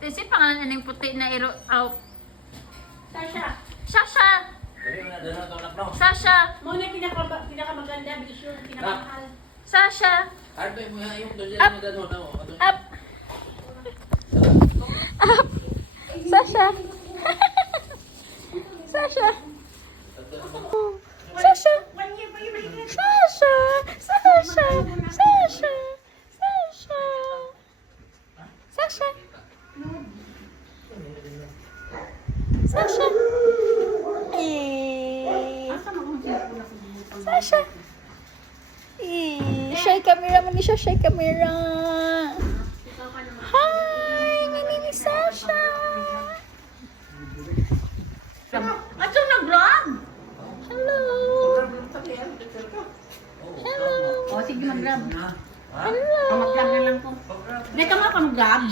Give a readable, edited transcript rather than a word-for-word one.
Kasi pangalan ng puti na iro out. Sasha. Sasha! Sasha! Muna pinakamaganda, bisyo, pinakamahal. Sasha! Up! Up! Up! Sasha! Sasha! Sasha! Sasha! Sasha! Sasha! Sasha! Sasha! Sasha! Eh. Sasha! Eh. Shy camera mo ni siya, shy camera. Hi! My name is Sasha! Ato nag-vlog? Hello! Hello! O, sige mag-grab. Hello! Mag-grab na lang ko. Hindi ka mag-grab.